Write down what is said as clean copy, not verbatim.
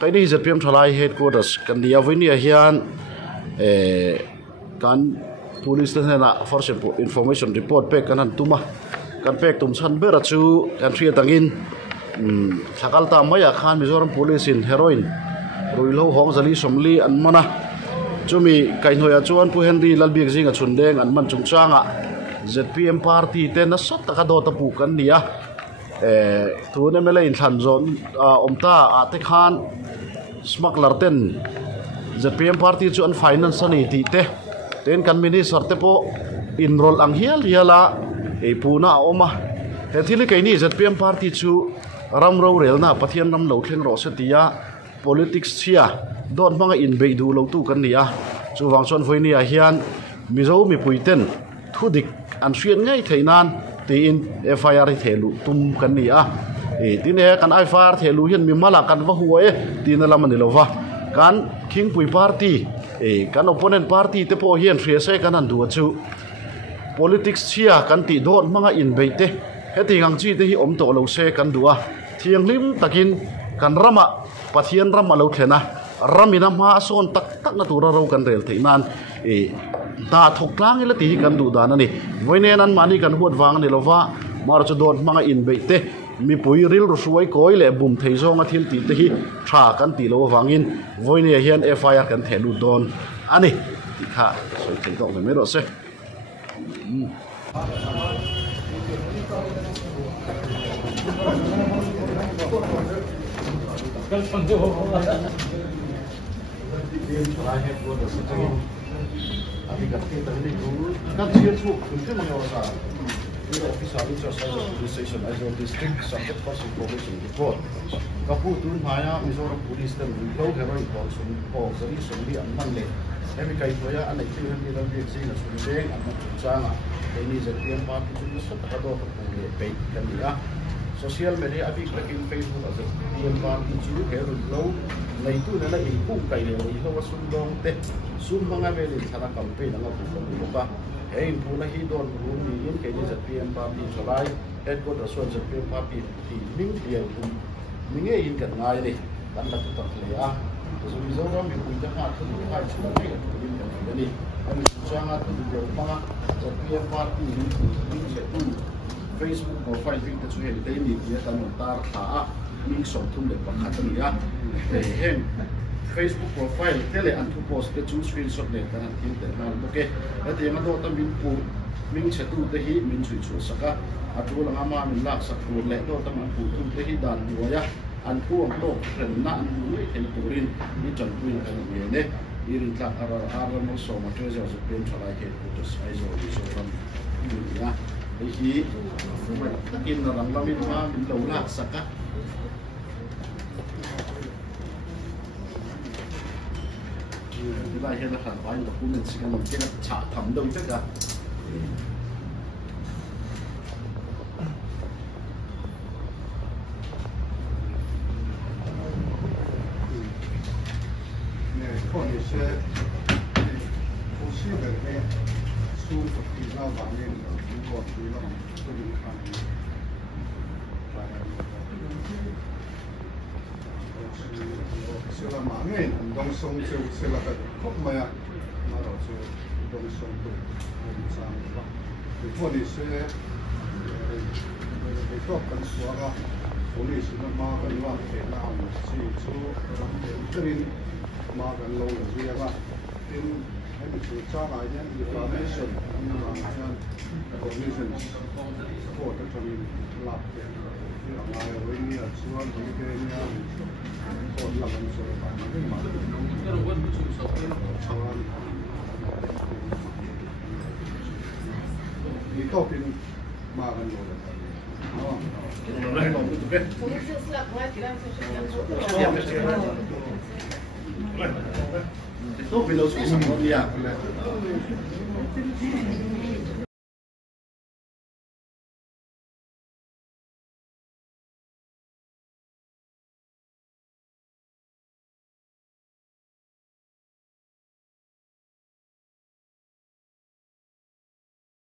cái này rất phim thalai headquarters kan dia vini hian kan police na first information report pe kan tuma kan pek tum san bera chu kan thria tangin thakal ta maya khan Mizoram police in heroin roilo hong zali somli an mana chumi kai noya chuan pu henry lalbiak jinga chundeng an man chungchanga ZPM party te na sat ka do ta pu kan nia tu ne mele in than zon omta ate khan smuggler ten ZPM party chu an finance ani ti te ten kan minister te po enroll ang hiala puna oma he thili kai ni ZPM party chu ramro rel na pathian ram lo thleng ro setia politics chia don manga in be du lo tu kan nia chu wangchon voini a hian mizo mi puiten thudik an hrian ngai theinan ti in FIR thelu tum kan nia tin he kan FIR thelu hian mi mala kan wa huwa tin la mani lova kan king pui party kan opponent party te po hian frese kan an du chu politics chia kan ti don manga in be te heti ngang chi te hi om to lo se kan duwa thiang lim takin kan rama pathian rama lo thena ramina ma son tak tak na tura ro kan rel theinan da thok tlang ila ti kan du dan ani voine nan mani kan huat wang ni lova mar chu don manga in be te mi pui ril ru suai koi le bum thei zonga thil ti te hi tha kan ti lo wangin voine hian FIR kan thelu don ani ti kha soi thei dok me ro se Station as a district subject first information report. Kaputun Haya Mizoram Police them low heroin consumption for the reason we are Monday. Every guy for ya and I feel him in the scene as we say and not Changa. They need a PM party to the Sotado pay Candia. Social media I think in Facebook as a PM party to heroin low. Laitu na ipu kay Leo was long te. Soon mga velin sa campaign ang pupunta. Hey, puna hidon rumi in kay ZPM party July headquarters sa ZPM party di ming dia minge in kan ngai ni kan la tu tak le a so Mizoram yung punta ha tu ni hai sila ni in kan ni ani sanga tu di mga ZPM party ni se tu Facebook profile pic tu he dei ni dia tan tar tha ming som thum le pa khat ni a hen Facebook profile tele an tu post ke chu screenshot le kan tin te na okay ati ma do tam bin pu ming che tu te hi min chui chu saka atu la ma min la sak ru le do tam pu tu te hi dan ni ya an pu ang to ren na an ni tel turin ni chan pu kan ni ne irin tla ara mo so ma treasure so pen chala ke tu sai zo so from ya hi ma takin na lang lamin ma min lo la saka lại hiện là phản ánh của mình sẽ làm cái trả thẩm đông tất cả còn một些不是的那书比较方面的，如果比较不能看。是啦，马面唔當送就是啦個曲咪啊，馬路就唔當送到我唔知啦。如果你說你多跟說啦，我哋是那馬跟話其他唔知做，這裡馬跟路嚟嘅話，因喺度做揸嚟嘅 information， information 過得上面立嘅，啲人嗌佢呢啊，主要佢嘅呢。คนละมันสุดท้ายมันไม่มานี่ก็เป็นมากันหมดเลยต้องเป็นเราสุดสัปดาห์